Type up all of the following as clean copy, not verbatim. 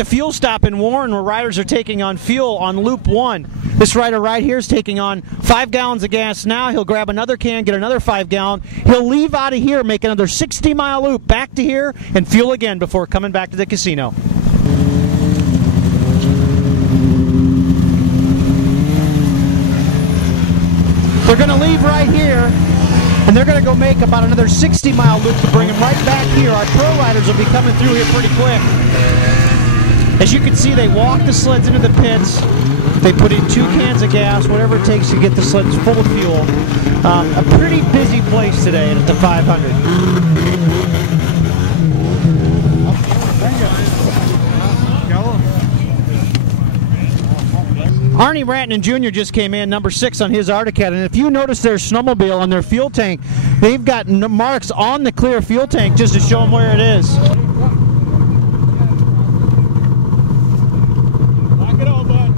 to fuel stop in Warren where riders are taking on fuel on loop 1. This rider right here is taking on 5 gallons of gas now. He'll grab another can, get another 5 gallon. He'll leave out of here, make another 60-mile loop back to here, and fuel again before coming back to the casino. They're going to leave right here, and they're going to go make about another 60-mile loop to bring them right back here. Our pro riders will be coming through here pretty quick. As you can see, they walk the sleds into the pits. They put in 2 cans of gas, whatever it takes to get the sleds full of fuel. A pretty busy place today at the 500. Arnie Rantanen Jr. just came in, number 6 on his Arctic Cat, and if you notice their snowmobile on their fuel tank, they've got marks on the clear fuel tank just to show them where it is. Lock it all, bud.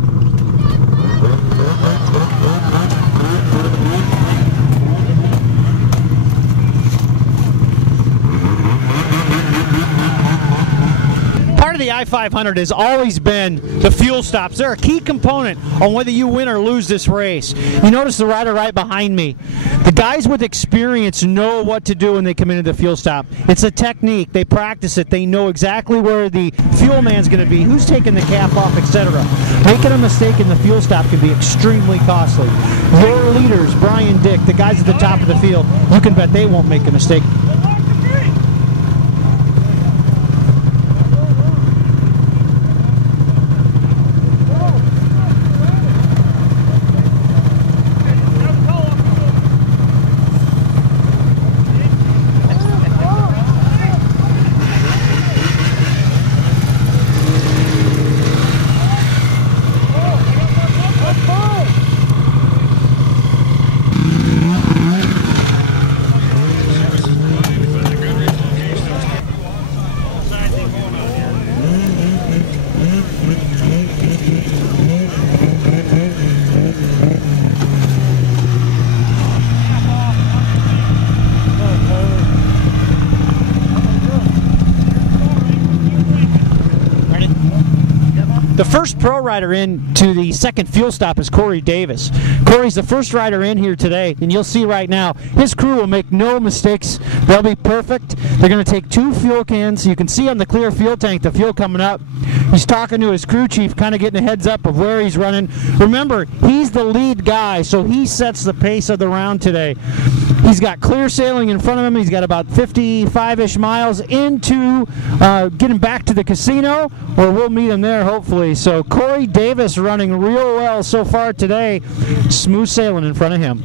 Part of the I-500 has always been the fuel stops. They're a key component on whether you win or lose this race. You notice the rider right behind me. The guys with experience know what to do when they come into the fuel stop. It's a technique. They practice it. They know exactly where the fuel man's going to be, who's taking the cap off, etc. Making a mistake in the fuel stop can be extremely costly. Your leaders, Brian, Dick, the guys at the top of the field, you can bet they won't make a mistake. The first pro rider in to the second fuel stop is Corey Davis. Corey's the first rider in here today, and you'll see right now, his crew will make no mistakes. They'll be perfect. They're going to take 2 fuel cans. You can see on the clear fuel tank the fuel coming up. He's talking to his crew chief, kind of getting a heads up of where he's running. Remember, he's the lead guy, so he sets the pace of the round today. He's got clear sailing in front of him. He's got about 55-ish miles into getting back to the casino, or we'll meet him there hopefully. So Corey Davis running real well so far today. Smooth sailing in front of him.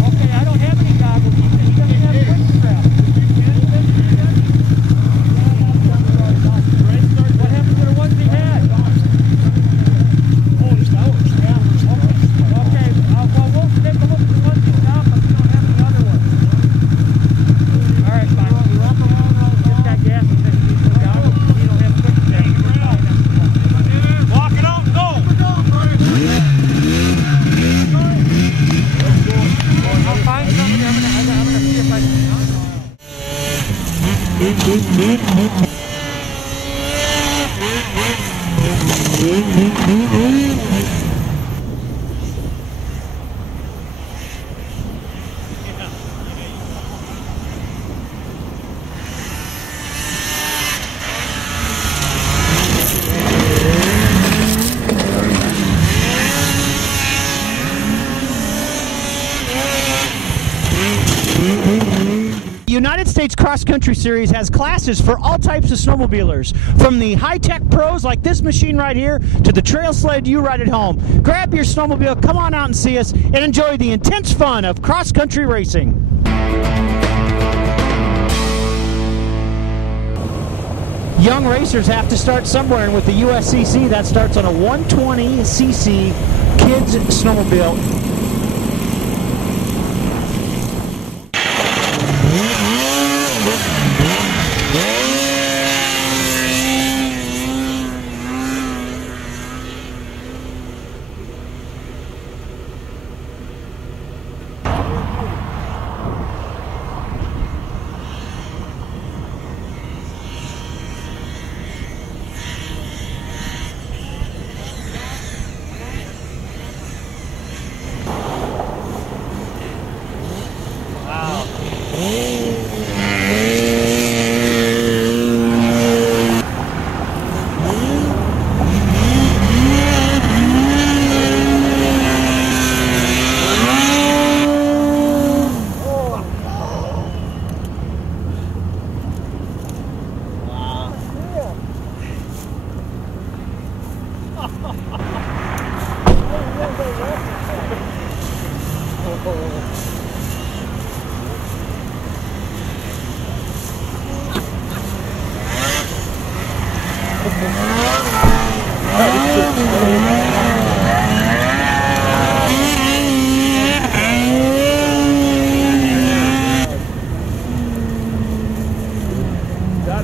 Okay, I don't have any goggles. He doesn't have a wind strap. What happened to the ones he had? Oh, just ours. Yeah. Okay, well, we'll take a look at the ones he's got, but we don't have any other ones. All right, fine. Just got gas and then he's got goggles. We don't have quick strap. Walk it out, go! I'll find somebody. I'm gonna see if I The United States Cross Country Series has classes for all types of snowmobilers, from the high-tech pros like this machine right here to the trail sled you ride at home. Grab your snowmobile, come on out and see us, and enjoy the intense fun of cross-country racing. Young racers have to start somewhere, and with the USCC, that starts on a 120cc kids snowmobile. That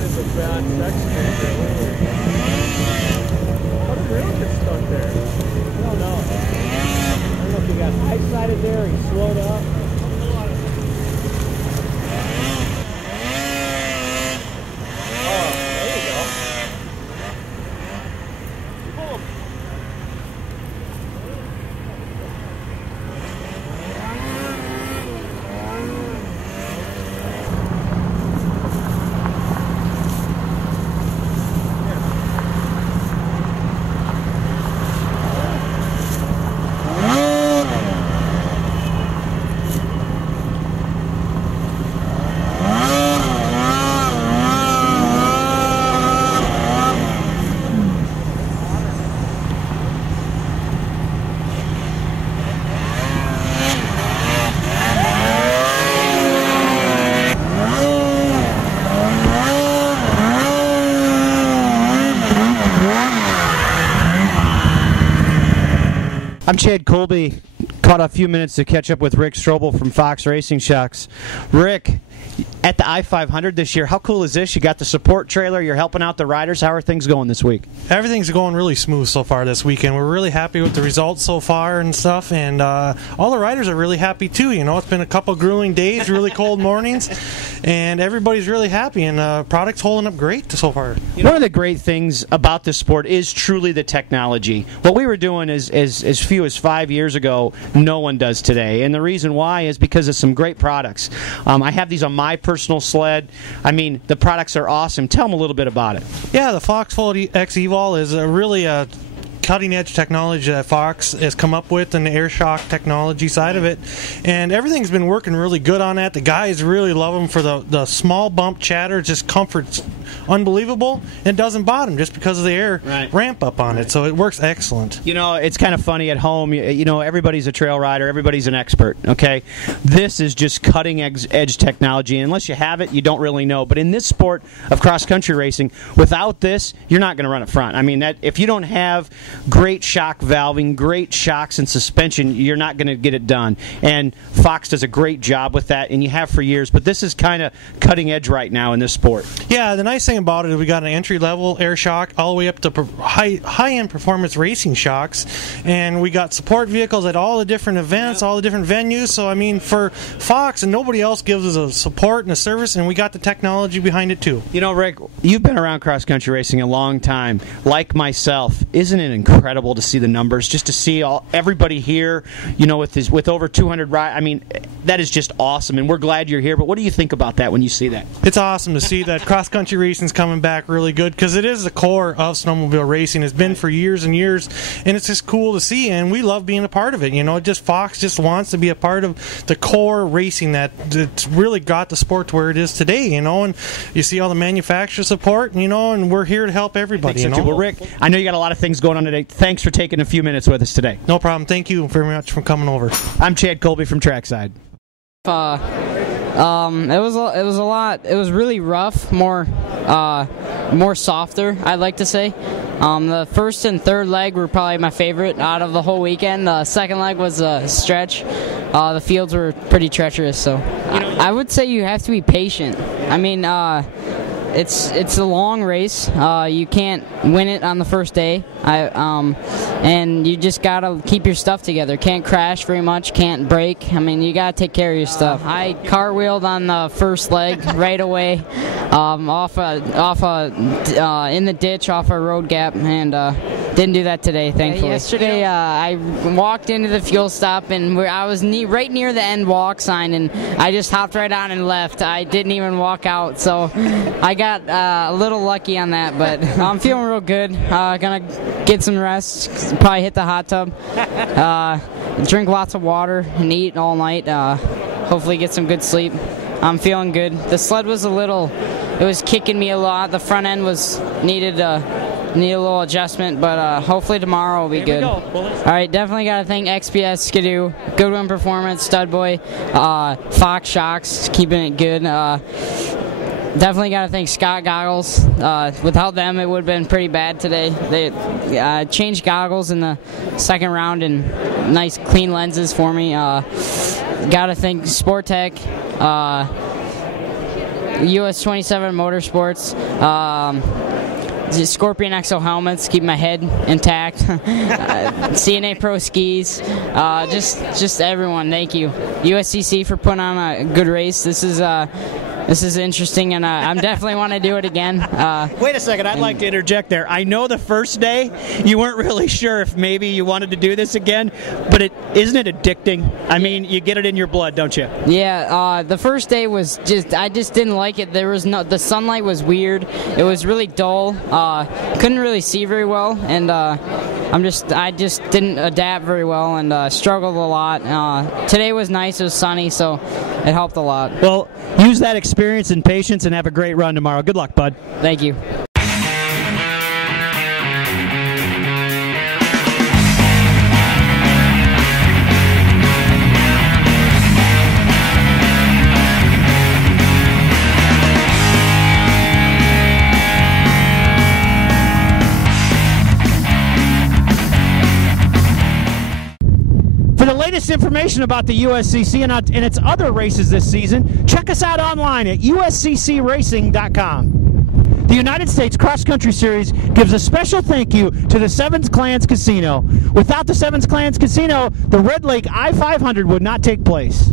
is a bad section right there. How did Rail get stuck there? I don't know. I don't know if he got high-sided there or he slowed up. Oh, there you go. Pull him. I'm Chad Colby. Caught a few minutes to catch up with Rick Strobel from Fox Racing Shocks. Rick, at the I-500 this year, how cool is this? You got the support trailer, you're helping out the riders. How are things going this week? Everything's going really smooth so far this weekend. We're really happy with the results so far and stuff, and all the riders are really happy too. You know, it's been a couple grueling days, really cold mornings, and everybody's really happy, and product's holding up great so far. One of the great things about this sport is truly the technology. What we were doing is as few as 5 years ago, no one does today, and the reason why is because of some great products. I have these on my personal sled. I mean, the products are awesome. Tell them a little bit about it. Yeah, the Fox Fold X Evol is really a cutting-edge technology that Fox has come up with, and the air shock technology side of it, and everything's been working really good on that. The guys really love them for the small bump chatter. Just comfort's unbelievable. It doesn't bottom just because of the air ramp up on it, so it works excellent. You know, it's kind of funny at home. You know, everybody's a trail rider, everybody's an expert, okay? This is just cutting-edge technology, and unless you have it, you don't really know. But in this sport of cross-country racing, without this, you're not going to run it front. I mean, if you don't have great shock valving, great shocks and suspension, you're not going to get it done. And Fox does a great job with that, and you have for years. But this is kind of cutting edge right now in this sport. Yeah, the nice thing about it is we got an entry-level air shock all the way up to high-end performance racing shocks, and we got support vehicles at all the different events, all the different venues. So, I mean, for Fox, and nobody else gives us a support and a service, and we got the technology behind it, too. You know, Rick, you've been around cross-country racing a long time. Like myself, isn't it incredible to see the numbers, just to see everybody here, you know, with over 200 rides? I mean, that is just awesome, and we're glad you're here. But what do you think about that when you see that? It's awesome to see that cross-country racing's coming back really good, because it is the core of snowmobile racing. It's been for years and years, and it's just cool to see, and we love being a part of it. You know, Fox just wants to be a part of the core racing that's really got the sport to where it is today, you know, and you see all the manufacturer support, you know, and we're here to help everybody. So, well, Rick, I know you got a lot of things going on today. Thanks for taking a few minutes with us today. No problem. Thank you very much for coming over. I'm Chad Colby from Trackside. It was a lot. It was really rough, more softer, I'd like to say. The first and third leg were probably my favorite out of the whole weekend. The second leg was a stretch. The fields were pretty treacherous, so I would say you have to be patient. I mean, it's a long race. You can't win it on the first day. And you just gotta keep your stuff together. Can't crash very much. Can't brake. I mean, you gotta take care of your stuff. I cartwheeled on the first leg right away, in the ditch off a road gap, and didn't do that today, thankfully. Yesterday, I walked into the fuel stop, and I was right near the end walk sign, and I just hopped right on and left. I didn't even walk out, so I got a little lucky on that, but I'm feeling real good. Gonna get some rest, probably hit the hot tub, drink lots of water, and eat all night. Hopefully get some good sleep. I'm feeling good. The sled was it was kicking me a lot. The front end needed need a little adjustment, but hopefully tomorrow will be good. All right, definitely got to thank XPS, Skidoo, Goodwin Performance, Stud Boy, Fox Shocks, keeping it good. Definitely got to thank Scott Goggles. Without them, it would have been pretty bad today. They changed goggles in the second round and nice clean lenses for me. Got to thank Sportech, US 27 Motorsports, Scorpion Exo helmets, keep my head intact. CNA Pro skis, just everyone. Thank you, USCC, for putting on a good race. This is interesting, and I definitely want to do it again. Wait a second, I'd like to interject there. I know the first day you weren't really sure if maybe you wanted to do this again, but isn't it addicting? I mean, you get it in your blood, don't you? Yeah, the first day was I just didn't like it. The sunlight was weird. It was really dull. Couldn't really see very well, and I just didn't adapt very well and struggled a lot. Today was nice. It was sunny, so it helped a lot. Well, use that experience and patience and have a great run tomorrow. Good luck, bud. Thank you. For the latest information about the USCC and its other races this season, check us out online at uscc-racing.com. The United States Cross Country Series gives a special thank you to the Sevens Clans Casino. Without the Sevens Clans Casino, the Red Lake I-500 would not take place.